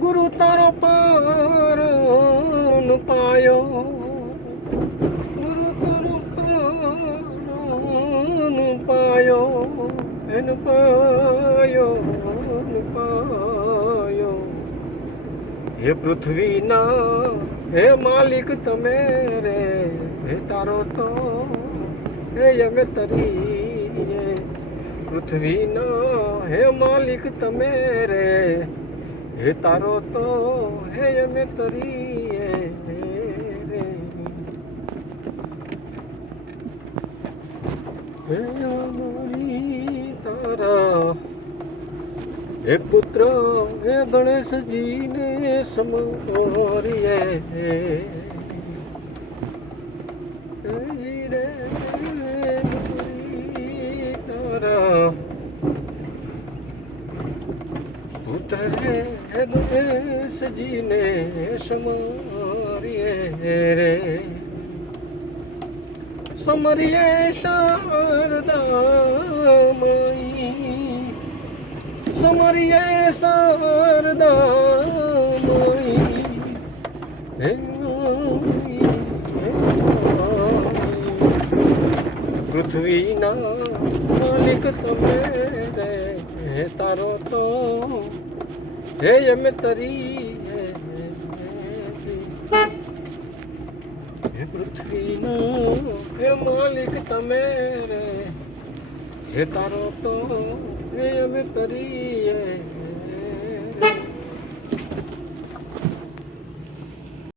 ગુરુ તારો પારણ પાયો, ગુરુ તારો પારણ પાયો, એન પાયો પાયો. હે પૃથ્વીના હે માલિક તમે રે, હે તારો તો હે અમે તરીએ. પૃથ્વીના હે માલિક તમે રે, હે તારો તો હે અમે તરીએ રે. હે અમારી તારા હે પુત્ર હે ગણેશજીને સમરીએ. તારા પુત્ર હે ગણેશજીને સમરીએ રે. સમરીએ શારદામયી, સમરીએ શારદામયી. હે પૃથ્વીના માલિક તમે રે, હે તારો તો હે અમે તરીએ. હે પૃથ્વીના હે માલિક તમે રે, હે તારો તો હે અમે તરીએ.